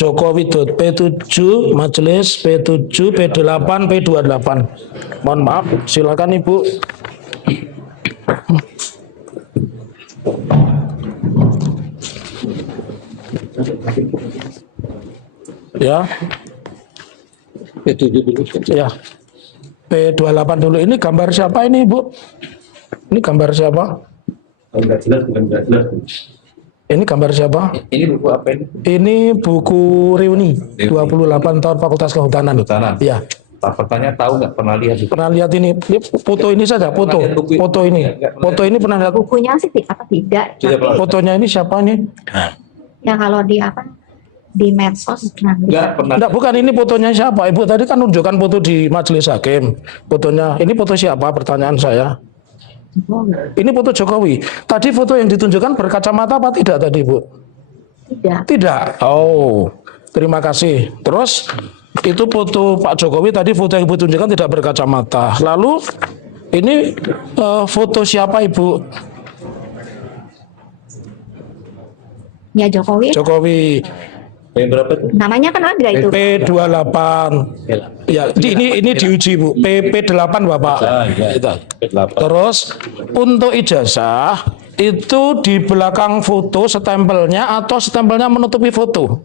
Jokowi P7, majelis P7, P8, P28. Mohon maaf, silakan Ibu. Ya. P7 dulu. Ya. P28 dulu. Ini gambar siapa ini, Ibu? Ini gambar siapa? Enggak jelas, bukan enggak jelas. Ini gambar siapa? Ini buku apa ini? Ini buku reuni 28 tahun Fakultas Kehutanan. Iya. Pak pertanyaan tahu nggak, pernah lihat? Pernah lihat ini foto ini saja, foto ini. Foto ini pernah lihat? Bukunya sih tidak. Fotonya ini siapa nih? Ya kalau di apa? Di medsos nanti. Enggak pernah. Enggak, bukan, ini fotonya siapa? Ibu tadi kan nunjukkan foto di majelis hakim. Fotonya, ini foto siapa? Pertanyaan saya. Ini foto Jokowi. Tadi foto yang ditunjukkan berkacamata apa tidak tadi, Bu? Tidak. Tidak. Oh, terima kasih. Terus itu foto Pak Jokowi tadi, foto yang Ibu tunjukkan tidak berkacamata. Lalu ini foto siapa, Ibu? Ya Jokowi. Jokowi. P berapa tuh? Namanya kan ada itu. P28. Ya, ini diuji, Bu. P8 Bapak. Ya. Terus untuk ijazah itu di belakang foto stempelnya atau stempelnya menutupi foto?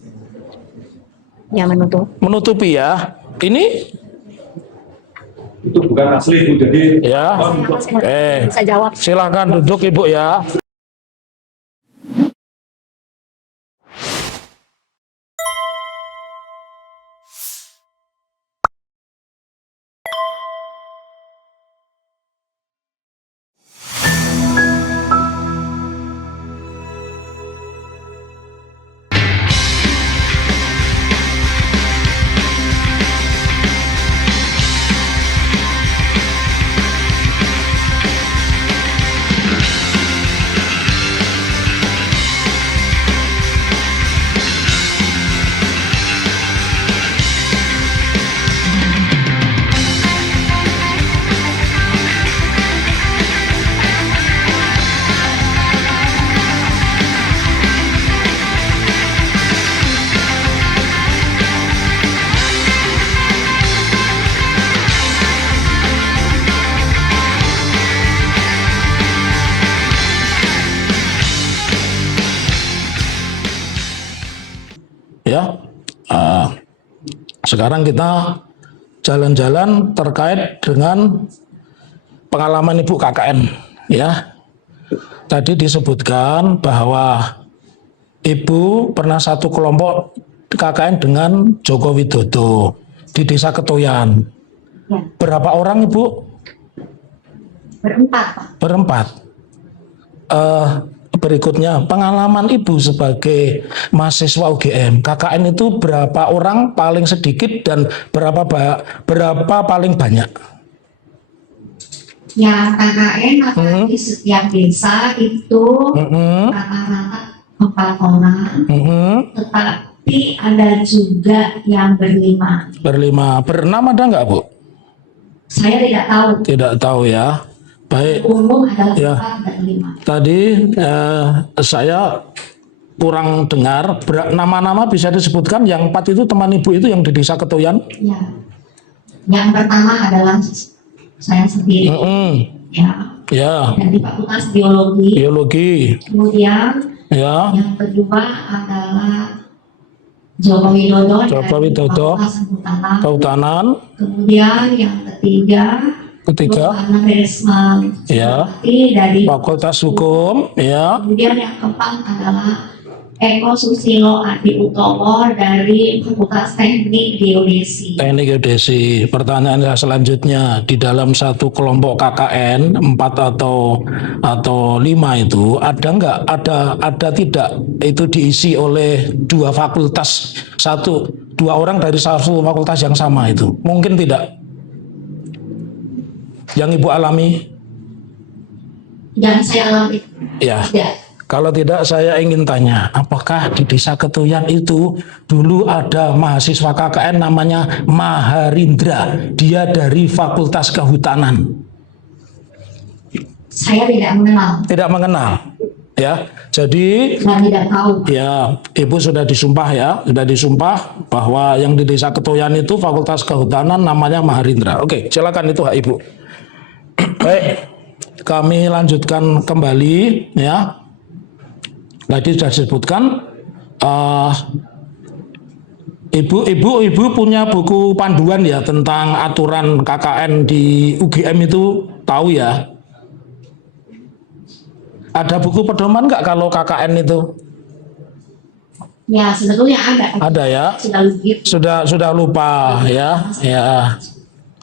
Ya menutup. Menutupi ya. Ini Itu bukan asli, Bu. Jadi ya. Bisa jawab. Silakan duduk Ibu ya. Ya, sekarang kita jalan-jalan terkait dengan pengalaman Ibu KKN. Ya, tadi disebutkan bahwa Ibu pernah satu kelompok KKN dengan Joko Widodo di Desa Ketoyan. Ya. Berapa orang Ibu? Berempat, Pak. Berempat. Berikutnya, pengalaman Ibu sebagai mahasiswa UGM, KKN itu berapa orang paling sedikit dan berapa paling banyak? Ya KKN atau di setiap desa itu rata-rata 4 orang, tetapi ada juga yang berlima. Bernam ada nggak, Bu? Saya tidak tahu. Tidak tahu ya. Baik. Umum adalah Ya. 4 dan 5. Tadi saya kurang dengar nama-nama, bisa disebutkan yang 4 itu teman Ibu itu yang di Desa Ketoyan? Ya. Yang pertama adalah saya sendiri. Ya. Ya. Dan di Fakultas Biologi. Biologi. Kemudian Ya. yang kedua adalah Joko Widodo dari Fakultas Kehutanan. Kemudian yang ketiga Ketiga. Ya. dari Fakultas Hukum. Ya. Kemudian yang keempat adalah Eko Susilo Adi Utomo dari Fakultas Teknik Geodesi. Teknik Geodesi. Pertanyaan saya selanjutnya, di dalam satu kelompok KKN 4 atau 5 itu ada nggak, ada tidak itu diisi oleh 2 fakultas, 2 orang dari satu fakultas yang sama itu? Mungkin tidak. Yang Ibu alami? Yang saya alami. Ya. Tidak. Kalau tidak, saya ingin tanya, apakah di Desa Ketoyan itu dulu ada mahasiswa KKN namanya Maharindra, dia dari Fakultas Kehutanan? Saya tidak mengenal. Tidak mengenal. Ya, jadi Saya tidak tahu. ya, Ibu sudah disumpah ya, sudah disumpah bahwa yang di Desa Ketoyan itu Fakultas Kehutanan namanya Maharindra. Oke, silakan itu hak Ibu. Baik, kami lanjutkan kembali ya. Tadi sudah disebutkan, Ibu punya buku panduan ya tentang aturan KKN di UGM itu tahu ya? Ada buku pedoman nggak kalau KKN itu? Ya, sebetulnya ada. Ada ya? Sudah lebih. Sudah lupa ya, ya.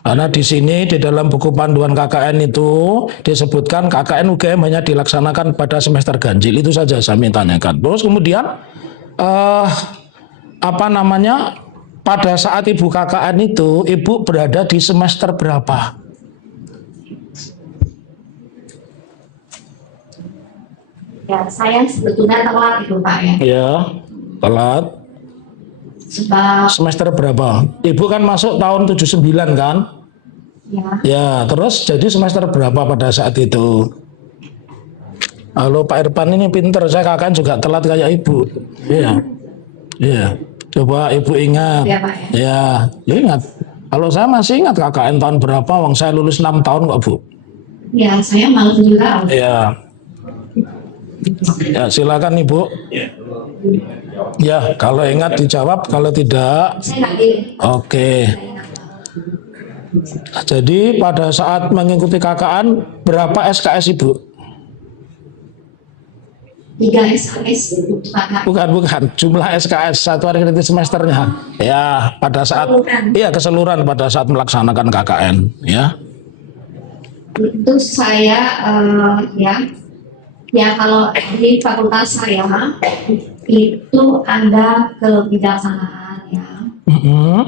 Karena di sini di dalam buku panduan KKN itu disebutkan KKN UGM hanya dilaksanakan pada semester ganjil, itu saja saya tanyakan. Terus kemudian apa namanya? Pada saat Ibu KKN itu Ibu berada di semester berapa? Ya, saya sebetulnya telat itu Pak ya. Ya, telat. Sebab Semester berapa? Ibu kan masuk tahun 79 kan? ya, Ya, terus jadi semester berapa pada saat itu? Halo Pak Irfan ini pinter, saya KKN juga telat kayak Ibu. Iya. Iya. Coba Ibu ingat. ya Pak ya. Ya, ingat. Kalau saya masih ingat KKN tahun berapa, wong saya lulus 6 tahun kok Bu. Ya, saya malu juga. Iya. Ya, silakan Ibu. Ya, kalau ingat dijawab, kalau tidak, Saya nggak ingat. oke. Jadi pada saat mengikuti KKN, berapa SKS Ibu? 3 SKS untuk kakak. Bukan. Jumlah SKS satuan kritis semesternya. Ya, pada saat keseluruhan pada saat melaksanakan KKN, ya. Itu saya ya kalau di fakultas saya itu ada kebijaksanaan ya.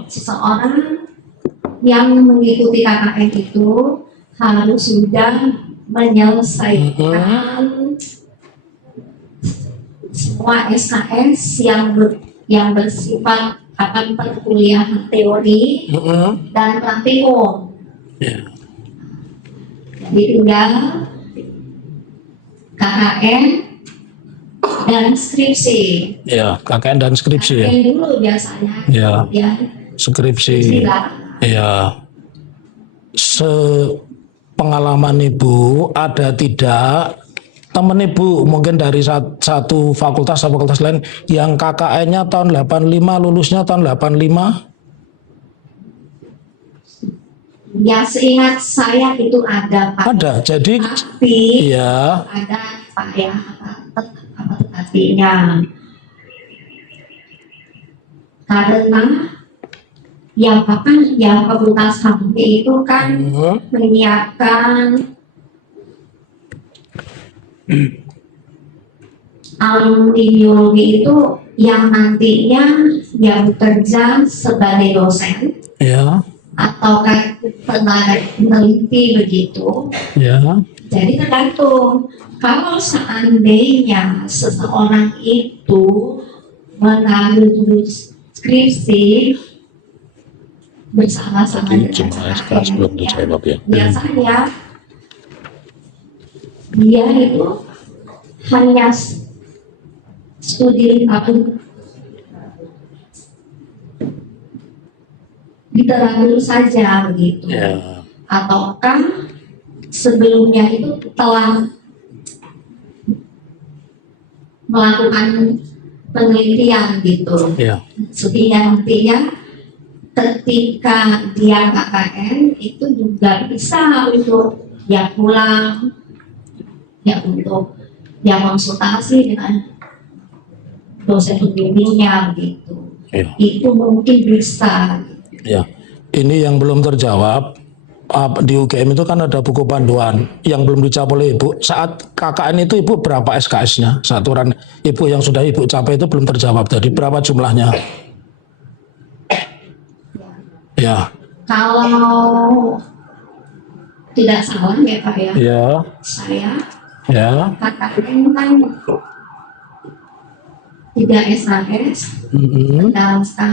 Seseorang yang mengikuti KKN itu harus sudah menyelesaikan semua SKS yang bersifat akan perkuliahan teori dan praktikum. Ya. Jadi tinggal KKN dan skripsi. Ya, KKN dan skripsi ya. KKN dulu biasanya. Ya. Kemudian Skripsi. lah. Ya. Sepengalaman Ibu ada tidak teman Ibu mungkin dari satu fakultas atau fakultas lain yang KKN-nya tahun 85 lulusnya tahun 85? Ya seingat saya itu ada Pak. Ada. Jadi Tapi ya, ada Pak ya apa tetapinya. Karena yang fakultas HMP itu kan menyiapkan alumni itu yang nantinya yang bekerja sebagai dosen ya, atau kan peneliti begitu. ya. Jadi tergantung kalau seandainya seseorang itu mengambil skripsi bersama-sama dengan SKS belum dijawab ya. biasanya dia itu hanya studi literatur saja begitu, Ya. ataukah sebelumnya itu telah melakukan penelitian gitu, Ya. sehingga nantinya ketika dia KKN itu juga bisa untuk dia pulang ya untuk dia konsultasi dengan dosen pembimbingnya gitu. Ya. Itu mungkin bisa. Ya, ini yang belum terjawab. Di UGM itu kan ada buku panduan yang belum dicapai oleh Ibu. Saat KKN itu Ibu berapa SKS-nya? Saturan Ibu yang sudah Ibu capai itu belum terjawab. Jadi berapa jumlahnya? Ya. Kalau tidak salah ya Pak ya, Ya. saya Ya. KKN kan 3 SKS, sedangkan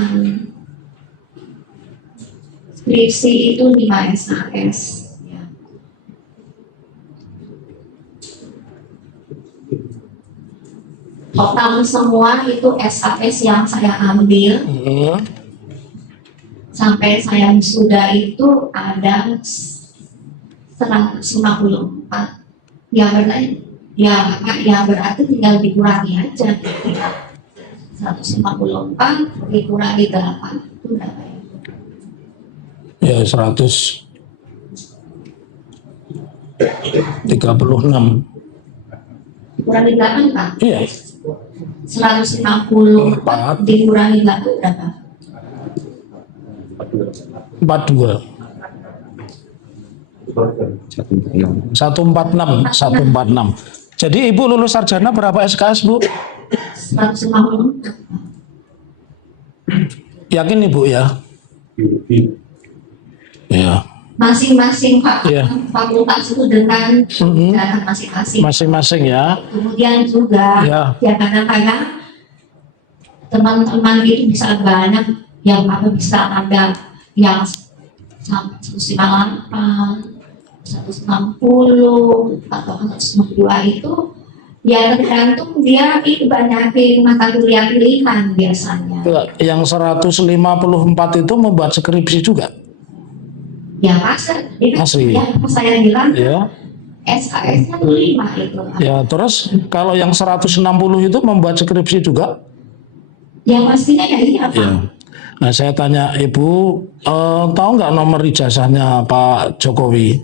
skripsi itu 5 SKS. Ya. Total semua itu SKS yang saya ambil sampai saya sudah itu ada 154. Ya berarti tinggal dikurangi aja. 154 dikurangi 8 itu berapa ya? Ya 136. Dikurangi 8 Pak? Iya. 164 dikurangi 8 berapa? 42. 146. Jadi Ibu lulus sarjana berapa SKS, Bu? 154. Yakin Ibu ya? Ya. Masing-masing Iya. fakultas itu dengan kebijakan masing-masing. Masing-masing ya. Kemudian juga Ya. ya kadang-kadang teman-teman itu bisa banyak yang bisa ada yang sampai 158, 160 atau 162 itu ya tergantung dia itu banyakin mata kuliah pilihan biasanya. Yang 154 itu membuat skripsi juga? Ya masa itu Asli. yang saya bilang Ya. SKS-nya 5 itu. Ya, terus kalau yang 160 itu membuat skripsi juga? Ya pastinya ya iya Pak. Ya. Nah, saya tanya Ibu, tahu nggak nomor ijazahnya Pak Jokowi?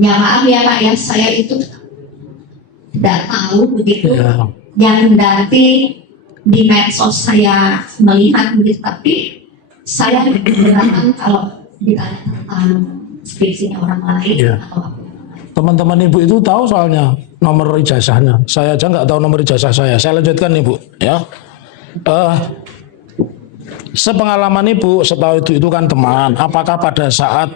Ya maaf ya Pak ya, saya itu tidak tahu begitu. Ya. Yang nanti di medsos saya melihat begitu, tapi saya berkeberatan kalau ditanya tentang skripsinya orang lain Ya. atau apa. Teman-teman Ibu itu tahu soalnya nomor ijazahnya. Saya aja nggak tahu nomor ijazah saya. Saya lanjutkan Ibu, ya. Sepengalaman Ibu, setahu itu kan teman. Apakah pada saat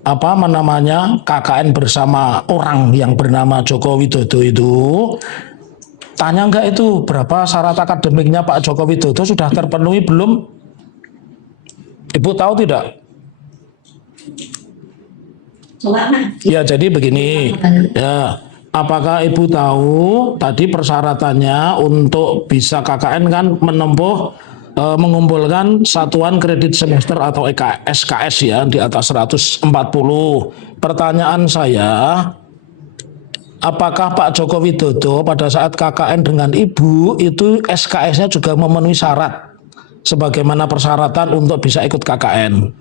KKN bersama orang yang bernama Joko Widodo itu tanya nggak itu berapa syarat akademiknya Pak Joko Widodo sudah terpenuhi belum? Ibu tahu tidak? Coba Mas. Ya, jadi begini. Ya, apakah Ibu tahu tadi persyaratannya untuk bisa KKN kan menempuh mengumpulkan satuan kredit semester atau SKS ya di atas 140. Pertanyaan saya, apakah Pak Joko Widodo pada saat KKN dengan Ibu itu SKS-nya juga memenuhi syarat sebagaimana persyaratan untuk bisa ikut KKN?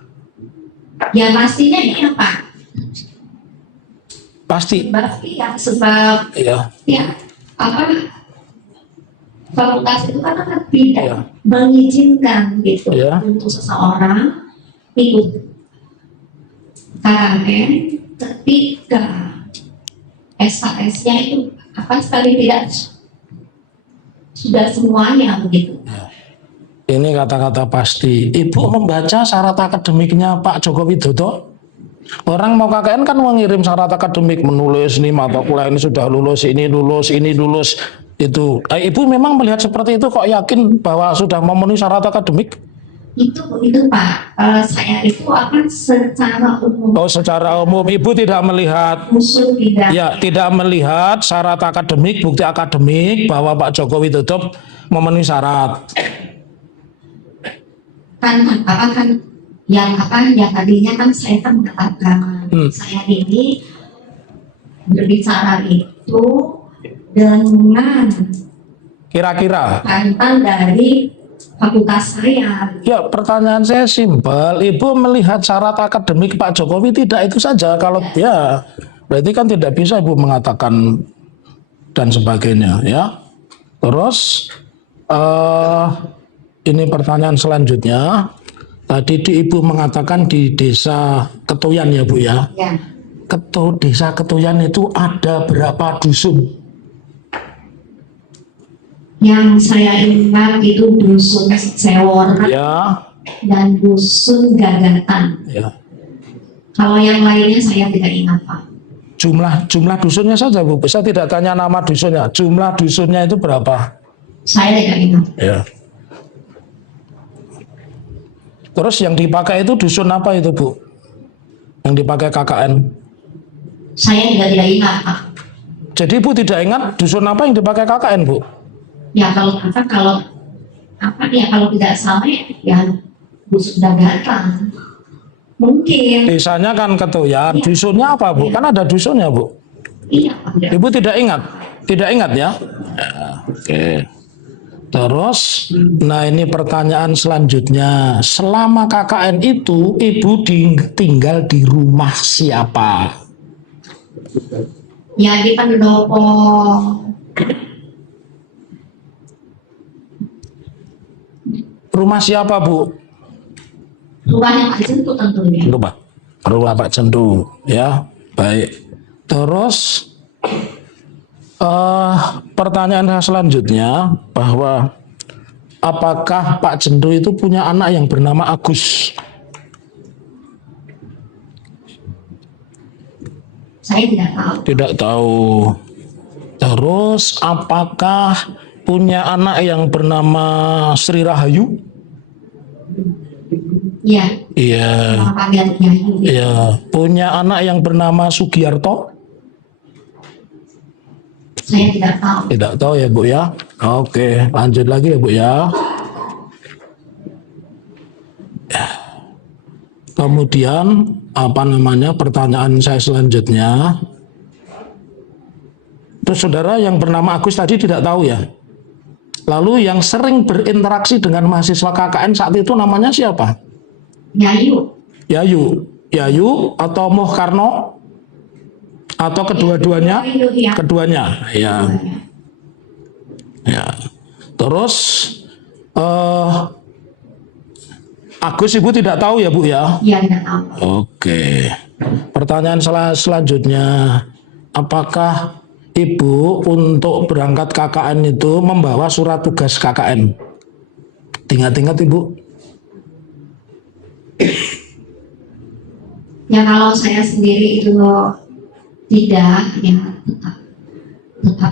Ya pastinya iya Pak. Pasti. Sebab Ya. Fakultas itu kan tidak Ya. mengizinkan gitu Ya. untuk seseorang ikut KKN ketika SKS-nya itu sekali tidak sudah semuanya begitu. Ini kata-kata pasti. Ibu membaca syarat akademiknya Pak Joko Widodo? Orang mau KKN kan mengirim syarat akademik, menulis nih mata kuliah ini sudah lulus, ini lulus itu. Ibu memang melihat seperti itu kok yakin bahwa sudah memenuhi syarat akademik? Itu Pak, saya itu akan secara umum. Oh, secara umum Ibu tidak melihat. Usul tidak. Ya, tidak melihat syarat akademik, bukti akademik bahwa Pak Joko Widodo memenuhi syarat. Kan yang tadinya kan saya kan mengatakan saya ini berbicara itu dengan Kira-kira. pantan dari fakultas saya. Ya, pertanyaan saya simpel. Ibu melihat syarat akademik Pak Jokowi tidak itu saja. Kalau ya, berarti kan tidak bisa Ibu mengatakan dan sebagainya, ya. Terus ini pertanyaan selanjutnya. Tadi Ibu mengatakan di desa Ketuyan ya Bu ya. Ya. Desa Ketuyan itu ada berapa dusun? Yang saya ingat itu dusun Sewor Ya. dan dusun Gagatan. Ya. Kalau yang lainnya saya tidak ingat Pak. Jumlah dusunnya saja Bu. Saya tidak tanya nama dusunnya. Jumlah dusunnya itu berapa? Saya tidak ingat. Ya. Terus yang dipakai itu dusun apa itu Bu? Yang dipakai KKN? Saya juga tidak ingat Pak. Jadi Ibu tidak ingat dusun apa yang dipakai KKN, Bu? Ya kalau tidak salah ya dusun Dagatan. Mungkin. Desanya kan Ketoyan, Iya. dusunnya apa, Bu? Iya. Kan ada dusunnya, Bu. Iya, Pak. Ibu tidak ingat? Tidak ingat ya? Ya, oke. Terus, nah ini pertanyaan selanjutnya. Selama KKN itu, Ibu tinggal di rumah siapa? Ya di pendopo. Rumah siapa, Bu? Rumahnya Pak Jentu tentunya. Rumah Pak Jendu, ya. Baik. Terus, pertanyaan selanjutnya bahwa apakah Pak Jendu itu punya anak yang bernama Agus? Saya tidak tahu. Tidak tahu. Terus apakah punya anak yang bernama Sri Rahayu? Iya. Iya. Nama panggilannya itu. Iya. Punya anak yang bernama Sugiarto? Saya tidak tahu. Tidak tahu ya, Bu ya. Oke, lanjut lagi ya, Bu ya. Kemudian pertanyaan saya selanjutnya. Terus saudara yang bernama Agus tadi tidak tahu ya. Lalu yang sering berinteraksi dengan mahasiswa KKN saat itu namanya siapa? Yayu. Yayu atau Moh Karno? Atau kedua-duanya? Ya. Keduanya, ya. Ya. Terus Agus Ibu tidak tahu ya, Bu ya? Iya, tidak tahu. Oke. Pertanyaan selanjutnya, apakah Ibu untuk berangkat KKN itu membawa surat tugas KKN? Ingat-ingat Ibu? Ya kalau saya sendiri itu tidak, ya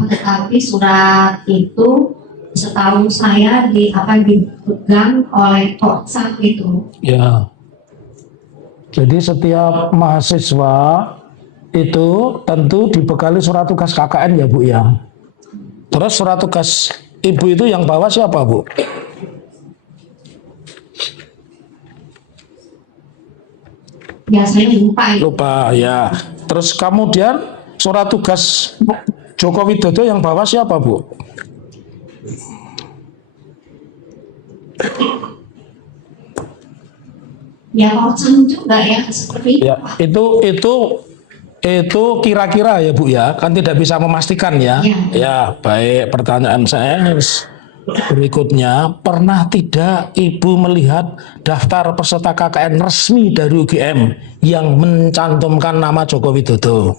tetapi surat itu setahu saya dipegang oleh Korsat itu. Ya. Jadi setiap mahasiswa itu tentu dibekali surat tugas KKN ya, Bu ya. Terus surat tugas Ibu itu yang bawa siapa, Bu? Ya saya lupa itu. Lupa ya. Terus kemudian surat tugas Joko Widodo yang bawa siapa, Bu? Ya Korsat juga ya seperti Ya, itu kira-kira ya, Bu ya. Kan tidak bisa memastikan ya. Ya. Ya, baik. Pertanyaan saya berikutnya, pernah tidak Ibu melihat daftar peserta KKN resmi dari UGM yang mencantumkan nama Joko Widodo?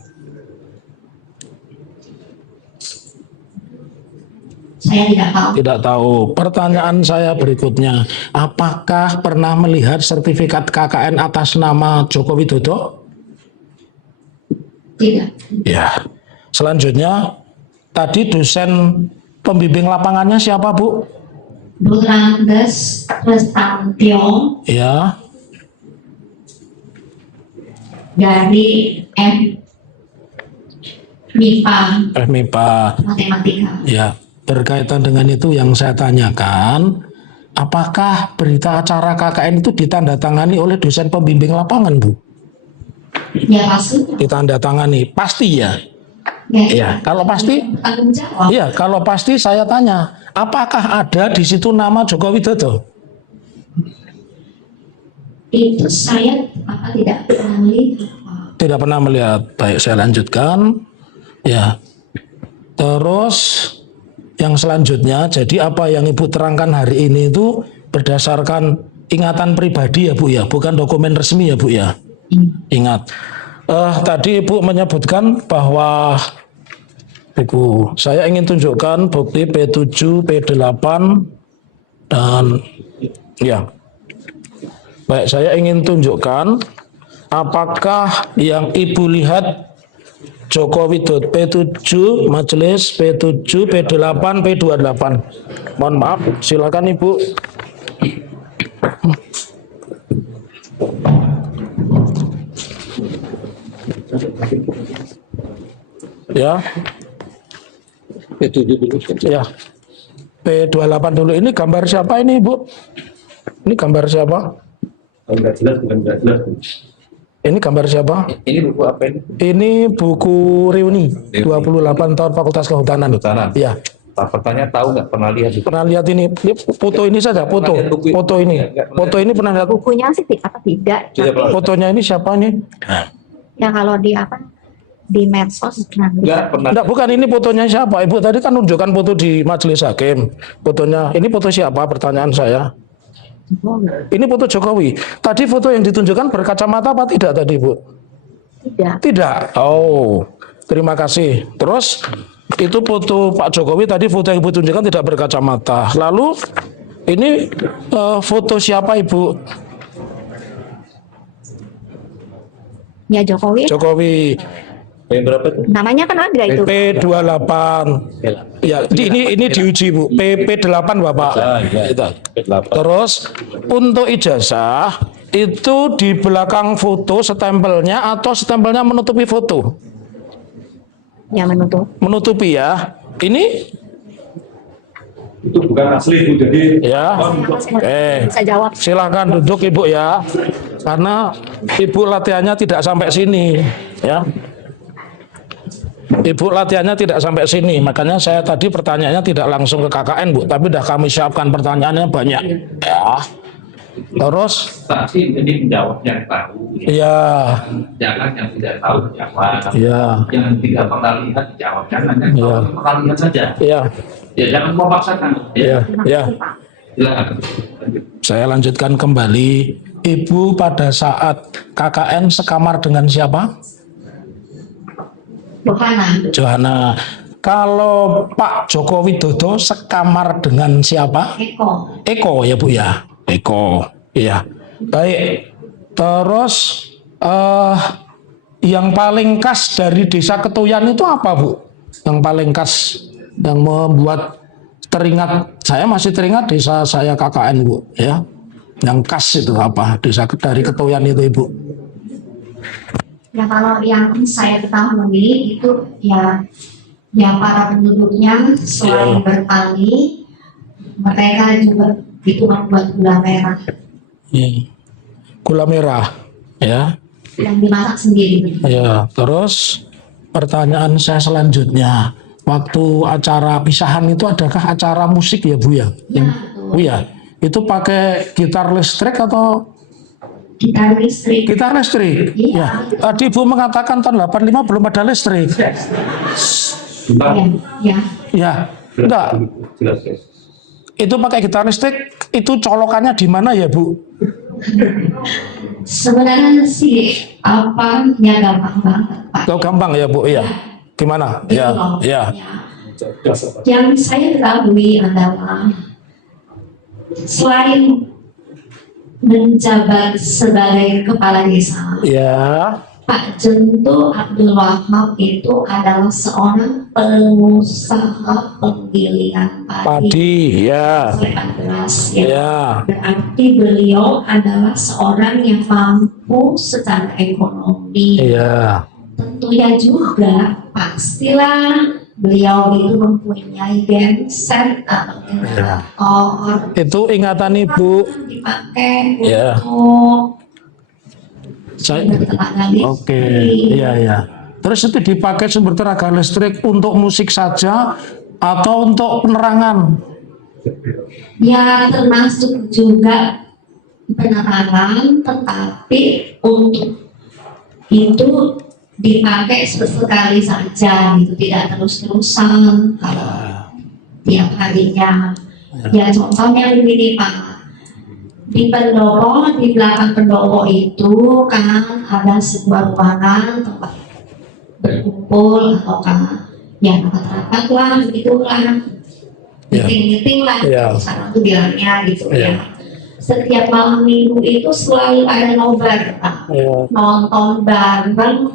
Saya tidak tahu. Tidak tahu. Pertanyaan saya berikutnya, apakah pernah melihat sertifikat KKN atas nama Joko Widodo? Tidak. Ya. Selanjutnya, tadi dosen pembimbing lapangannya siapa, Bu? Bu Randes Restantio Ya. dari MIPA MIPA. Matematika. Ya. Berkaitan dengan itu yang saya tanyakan, apakah berita acara KKN itu ditandatangani oleh dosen pembimbing lapangan, Bu? Ya pasti. Ditandatangani, pasti ya? Ya, Iya, kalau pasti, tanggung jawab. iya, kalau pasti saya tanya, apakah ada di situ nama Joko Widodo? Itu saya tidak pernah melihat. Tidak pernah melihat. Baik, saya lanjutkan. Ya. Terus yang selanjutnya, jadi apa yang Ibu terangkan hari ini itu berdasarkan ingatan pribadi ya, Bu ya, bukan dokumen resmi ya, Bu ya. Ingat. Tadi Ibu menyebutkan bahwa Ibu, saya ingin tunjukkan bukti P7, P8 dan ya. Baik, saya ingin tunjukkan apakah yang Ibu lihat Joko Widodo P7, majelis P7, P8, P28. Mohon maaf, silakan Ibu. Ya. Itu dulu. Ya. P28 dulu. Ini gambar siapa ini, Bu? Ini gambar siapa? Enggak jelas, bukan enggak jelas. Ini gambar siapa? Ini buku apa ini? Ini buku reuni 28 tahun Fakultas Kehutanan. Kehutanan. Ya. Pak, pertanyaan tahu nggak pernah lihat itu? Pernah lihat ini foto ini saja, foto. Foto ini. Foto ini pernah lihat. Bukunya sih apa tidak? Tidak pernah. Fotonya ini siapa nih? Ya kalau di apa di medsos nanti. Enggak pernah. Enggak, bukan ini fotonya siapa? Ibu tadi kan nunjukkan foto di majelis hakim. Fotonya, ini foto siapa? Pertanyaan saya. Ini foto Jokowi. Tadi foto yang ditunjukkan berkacamata apa tidak tadi, Bu? Tidak. Tidak. Oh, terima kasih. Terus itu foto Pak Jokowi tadi, foto yang Ibu tunjukkan tidak berkacamata. Lalu ini foto siapa, Ibu? Ya Jokowi. Jokowi. Yang berapa tuh? Namanya kan ada itu. P28. Ya, ini diuji, Bu. P8 Bapak. Itu. Terus untuk ijazah itu di belakang foto stempelnya atau stempelnya menutupi foto? Ya menutup. Menutupi ya. Ini Itu bukan asli, Bu. Jadi ya. Bisa jawab. Silakan duduk Ibu ya. Karena Ibu latihannya tidak sampai sini ya. Ibu latihannya tidak sampai sini, makanya saya tadi pertanyaannya tidak langsung ke KKN, Bu, tapi dah kami siapkan pertanyaannya banyak. Ya. Terus Saksi jadi menjawab yang tahu, ya, jangan yang tidak tahu menjawab. ya, Yang tidak pernah lihat dijawab, jangan yang tahu Ya. pernah lihat saja. ya, Ya jangan memaksakan. ya, ya. Silakan. Saya lanjutkan kembali. Ibu pada saat KKN sekamar dengan siapa? Yohana. Johana. Kalau Pak Joko Widodo sekamar dengan siapa? Eko. Eko ya Bu ya. Eko. Iya. Baik. Terus yang paling khas dari Desa Ketuyan itu apa, Bu? Yang paling khas yang membuat teringat, saya masih teringat desa saya KKN, Bu, ya. Yang khas itu apa? Desa dari Ketuyan itu, Ibu. Ya kalau yang saya ketahui itu ya para penduduknya selain bertani, mereka juga itu membuat gula merah Iya. Gula merah, ya. yang dimasak sendiri. Ya, terus pertanyaan saya selanjutnya, waktu acara pisahan itu adakah acara musik ya Bu ya? Ya, Bu ya, itu pakai gitar listrik atau gitar listrik. gitar listrik? Iya. Ya. Tadi Bu mengatakan tahun 85 belum ada listrik. Ya, ya. Ya, enggak. jelas ya. Itu pakai gitar listrik, itu colokannya di mana ya Bu? Sebenarnya sih ya gampang banget Pak. Oh, gampang ya Bu, iya. Gimana? Gitu Ya, loh. ya. Yang saya ketahui adalah selain menjabat sebagai kepala desa, Ya, Pak Jento Abdul Wahab itu adalah seorang pengusaha penggilingan padi. padi, ya. Beras, ya. Ya, Berarti beliau adalah seorang yang mampu secara ekonomi. iya. Tentunya juga pastilah beliau itu mempunyai genset atau generator Itu ingatan Ibu. dipakai Ya. untuk Saya, tenaga oke, listrik. iya ya. Terus itu dipakai sumber tenaga listrik untuk musik saja atau untuk penerangan? Ya termasuk juga penerangan, tetapi untuk itu dipakai sesekali saja, gitu, tidak terus-terusan kalau tiap harinya. Ya contohnya begini Pak, di pendopo, di belakang pendopo itu kan ada sebuah ruangan tempat berkumpul atau kan ya rapat-rapat lah, begitulah, Ya. meeting-meeting lah, Ya. sekarang tuh bilangnya gitu Ya. ya. Setiap malam minggu itu selalu ada nobar Pak, Ya. nonton bareng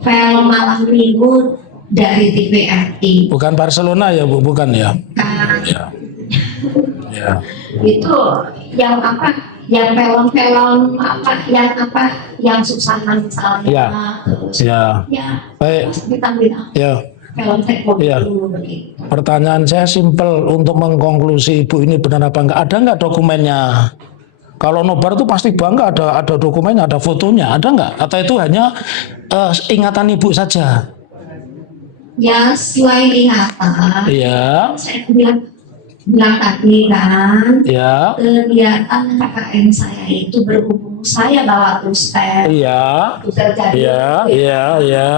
film malam minggu dari TVRI. Bukan Barcelona ya Bu, bukan ya? Kan Ya. Ya. itu yang film-film yang susahan misalnya, Ya. terus Ya. ya Baik. bintang-bintang Ya. film teknologi Ya. begitu. Pertanyaan saya simpel untuk mengkonklusi ibu ini benar apa enggak. Ada enggak dokumennya? Kalau nobar itu pasti bangga ada dokumennya, ada fotonya, ada enggak? Atau itu hanya ingatan ibu saja? Ya, selain ingatan, Iya, saya bilang tadi kan, iya, kegiatan KKN saya itu berhubung saya bawa two step, iya, itu terjadi. iya, iya, iya,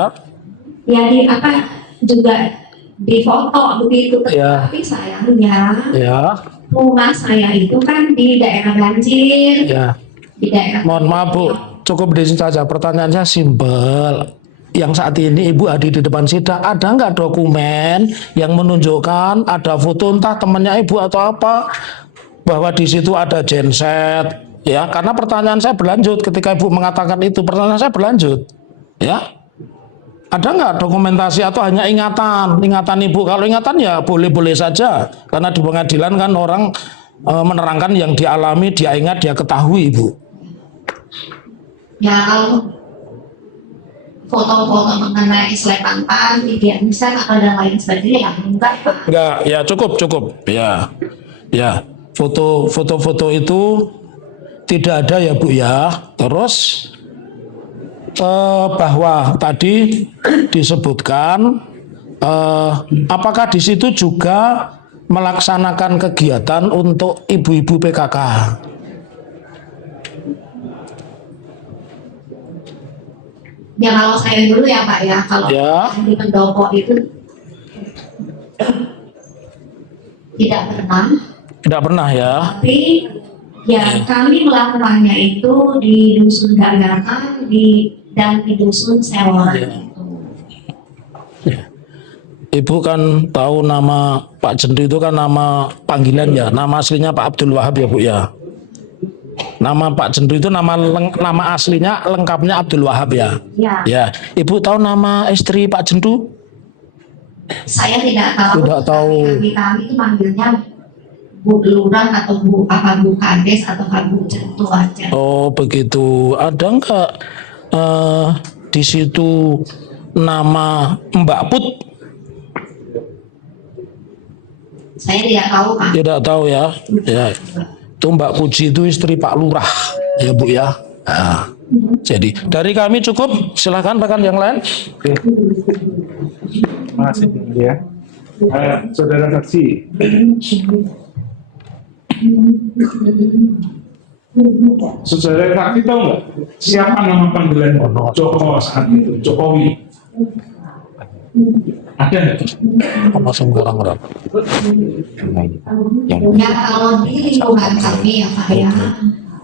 Ya di apa juga di foto begitu, Iya. tapi sayangnya iya, rumah saya itu kan di daerah banjir, iya. di daerah. Mohon maaf Bu, cukup di sini saja. Pertanyaannya simpel. Yang saat ini Ibu hadir di depan sidang, ada nggak dokumen yang menunjukkan ada foto entah temannya Ibu atau apa bahwa di situ ada genset, ya? Karena pertanyaan saya berlanjut ketika Ibu mengatakan itu, pertanyaan saya berlanjut, ya? Ada nggak dokumentasi atau hanya ingatan Ibu? Kalau ingatan ya boleh-boleh saja, karena di pengadilan kan orang menerangkan yang dialami, dia ingat, dia ketahui Ibu. Ya kalau foto-foto mengenai selepantan, tidak bisa atau dan lain sebagainya ya enggak Pak. Enggak, ya cukup, ya, ya, foto-foto itu tidak ada ya Bu ya. Terus bahwa tadi disebutkan, apakah di situ juga melaksanakan kegiatan untuk ibu-ibu PKK? Ya kalau saya dulu ya Pak ya, kalau Ya. di pendopo itu tidak pernah, Tidak pernah ya. tapi ya kami melakukannya itu di dusun Gagakan dan di dusun Seworan Ya. itu. Ibu kan tahu nama Pak Jendu itu kan nama panggilan ya, nama aslinya Pak Abdul Wahab ya Bu ya. Nama Pak Jendu itu nama aslinya lengkapnya Abdul Wahab ya. Ya, Ya, Ibu tahu nama istri Pak Jendu? saya tidak tahu. Tidak tahu. Kami itu manggilnya Bu Lurah atau Bu Kades atau Bu Jentu aja. Oh begitu. Ada enggak di situ nama Mbak Put? Saya tidak tahu Pak. Tidak tahu ya. Ya. Itu Mbak Puji itu istri Pak Lurah ya Bu ya. Nah, jadi dari kami cukup. Silakan rekan yang lain. Terima kasih ya. Saudara saksi, saudara saksi tahu nggak siapa nama panggilan Joko saat itu? Jokowi. Ada nggak? Langsung orang-orang. Ya kalau di lingkungan kami ya Pak ya,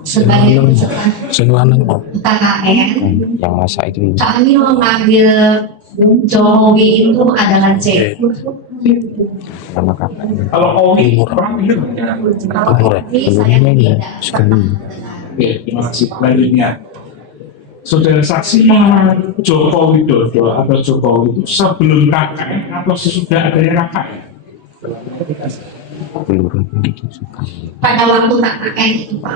sebagai peserta Sing lanang Pak. KKN, yang masa itu kami memanggil Jokowi itu adalah J. nama kakak Kalau Owi orang ini Kalau ini saya tidak pernah mendengar. terima kasih. Selanjutnya, saudara saksi mengenal Joko Widodo atau Jokowi itu sebelum KKN atau sesudah adanya KKN? peluru itu suka Pada waktu KKN itu Pak,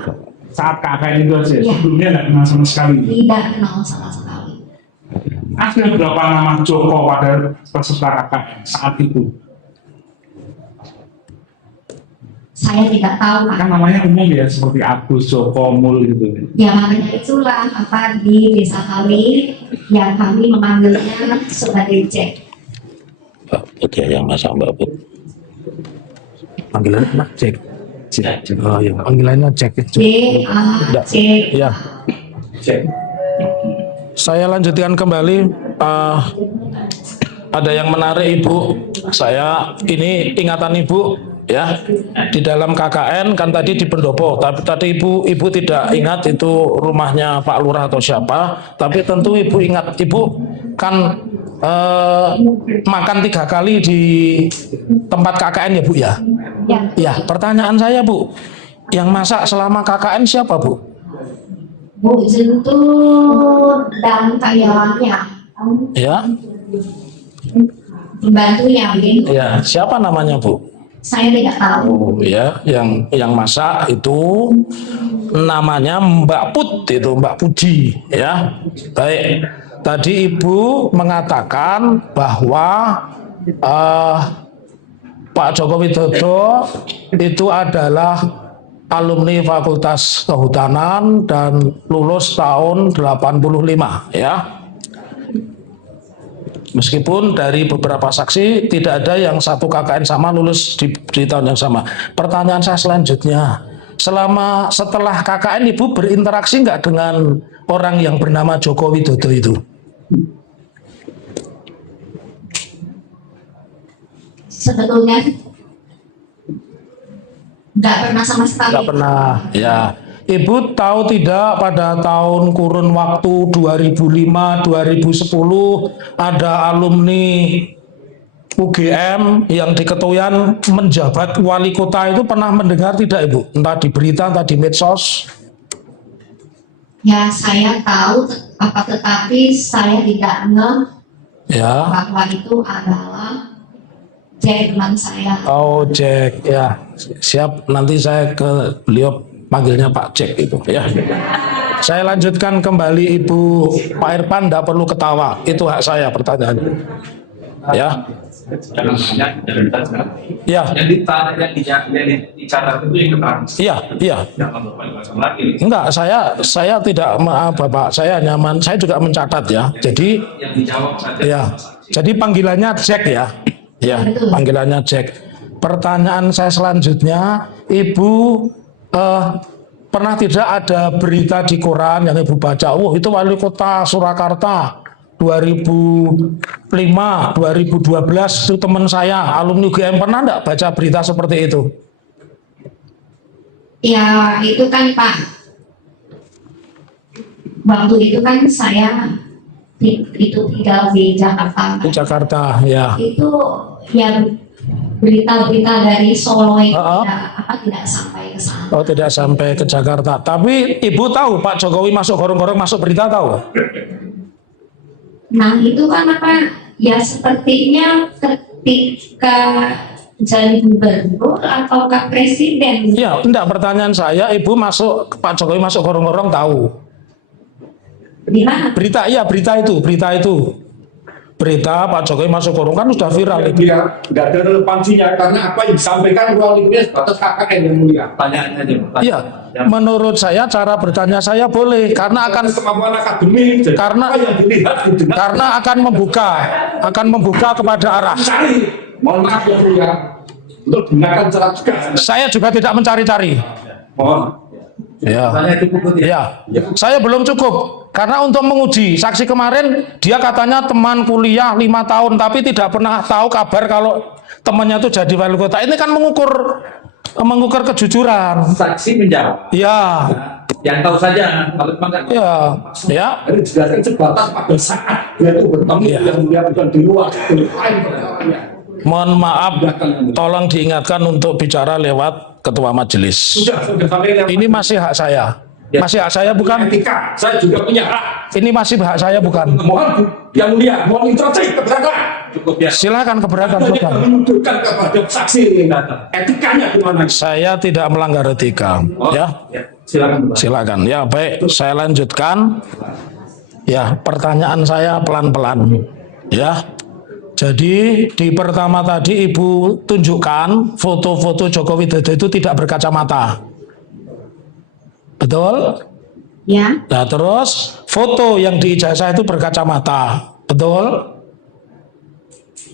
Saat KKN itu aja, Iya. sebelumnya nggak kenal sama sekali. tidak kenal sama sekali. Ada berapa nama Joko pada peserta KKN saat itu? Saya tidak tahu Pak. Kan namanya umum ya, seperti Agus, Joko, Mul gitu. Ya makanya itulah apa di desa kami yang kami memanggilnya sebagai J. Mbak Put ya yang masak Mbak Put. Panggilannya apa? Cek. Oh iya, panggilannya cek. J A C. Ya. Cek. Saya lanjutkan kembali. Ada yang menarik Ibu. Saya ini ingatan Ibu ya di dalam KKN kan tadi di pendopo. Tapi tadi Ibu tidak ingat itu rumahnya Pak Lurah atau siapa. Tapi tentu Ibu ingat. Ibu kan makan 3 kali di tempat KKN ya Bu ya. Ya, Ya, pertanyaan saya Bu, yang masak selama KKN siapa Bu? Bu Jentu dan karyawannya, Ya, pembantunya begitu. ya, siapa namanya Bu? Saya tidak tahu. Oh ya, yang masak itu namanya Mbak Put, itu Mbak Puji ya. Baik, tadi Ibu mengatakan bahwa Pak Joko Widodo itu adalah alumni Fakultas Kehutanan dan lulus tahun 85 ya. Meskipun dari beberapa saksi tidak ada yang satu KKN sama lulus di tahun yang sama. Pertanyaan saya selanjutnya, setelah KKN Ibu berinteraksi nggak dengan orang yang bernama Joko Widodo itu? Sebetulnya nggak pernah sama sekali. Nggak pernah, ya. Ibu tahu tidak pada tahun kurun waktu 2005-2010 ada alumni UGM yang di Ketuyan menjabat wali kota itu pernah mendengar tidak Ibu? Entah di berita, entah di medsos? Ya saya tahu, tetapi saya tidak ngeh Ya. bahwa itu adalah Jack teman saya. Oh Jack, ya siap. Nanti saya ke beliau panggilnya Pak Jack itu ya. Saya lanjutkan kembali Ibu Pak Irfan, tidak perlu ketawa. Itu hak saya pertanyaannya. Ya. Jangan banyak identitas kan. Ya. Yang dicatat itu yang keterangan. Iya, iya. Jangan lupa dipasang lagi. Enggak, saya tidak, maaf Bapak, saya nyaman. Saya juga mencatat ya. Jadi Yang dijawab saja. ya. Jadi panggilannya Jack ya. Ya, panggilannya Jack. Pertanyaan saya selanjutnya, Ibu pernah tidak ada berita di koran yang Ibu baca, itu wali kota Surakarta 2005, 2012 itu teman saya, alumni UGM, pernah enggak baca berita seperti itu? Ya itu kan Pak, waktu itu kan saya itu tinggal di Jakarta. Di Jakarta, ya. Itu yang berita-berita dari Solo itu Uh-uh. tidak sampai ke sana. Oh, tidak sampai ke Jakarta. Tapi Ibu tahu Pak Jokowi masuk gorong-gorong masuk berita, tahu? Nah itu kan ya sepertinya ketika jadi gubernur atau ke presiden. Ya, enggak, pertanyaan saya, Ibu masuk, Pak Jokowi masuk gorong-gorong tahu? Di mana? Berita, iya berita itu. Berita Pak Jokowi masuk gorong kan sudah viral. Dia nggak ada relevansinya karena apa yang disampaikan ruang lingkup sebatas KKN yang mulia. Pertanyaannya aja. Iya, menurut saya cara bertanya saya boleh karena akan Kemampuan akademik, jadi Karena- apa yang dilihat didengar. karena akan membuka kepada arah. Cari, mohon maaf ya mulia, untuk gunakan cara juga. Saya juga tidak mencari-cari. Mohon. Ya. Pertanyaan itu cukup ya. Ya, saya belum cukup karena untuk menguji saksi kemarin dia katanya teman kuliah 5 tahun tapi tidak pernah tahu kabar kalau temannya itu jadi wali kota. Ini kan mengukur kejujuran. Saksi menjawab. Ya, Yang tahu saja. Kalau memang nggak tahu. ya. Jadi dijelaskan sebatas pada saat dia itu bertemu Iya. yang mulia bukan di luar. Di lain perkaranya. Mohon maaf, tolong diingatkan untuk bicara lewat ketua majelis. Sudah sampai yang Ini masih hak saya. Masih hak saya bukan? etika. Saya juga punya hak. Ini masih hak saya bukan? Mohon yang mulia, mohon instruksi keberatan. Cukup ya. Silakan keberatan, Anda silakan. menunjukkan kepada saksi ini etikanya gimana? Saya tidak melanggar etika, ya. Silakan. Silakan. Ya, baik, saya lanjutkan. Ya, pertanyaan saya pelan-pelan. Ya. Jadi di pertama tadi Ibu tunjukkan foto-foto Joko Widodo itu tidak berkacamata. Betul? Ya. Nah, terus foto yang di ijazah itu berkacamata. Betul?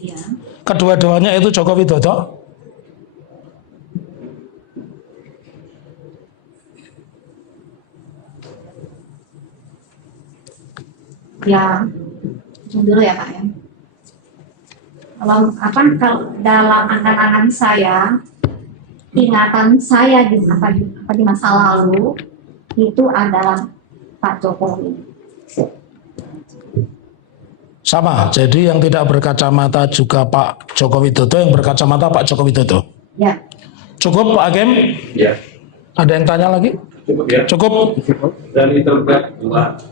Ya. Kedua-duanya itu Joko Widodo. Ya. Dulu ya Pak ya. Kalau dalam angkatan saya, ingatan saya di masa lalu itu adalah Pak Jokowi. Sama, jadi yang tidak berkacamata juga Pak Joko Widodo, yang berkacamata Pak Joko Widodo. Ya. Cukup Pak Hakim? Ya. Ada yang tanya lagi? Cukup ya. Cukup. Dan itu berdua.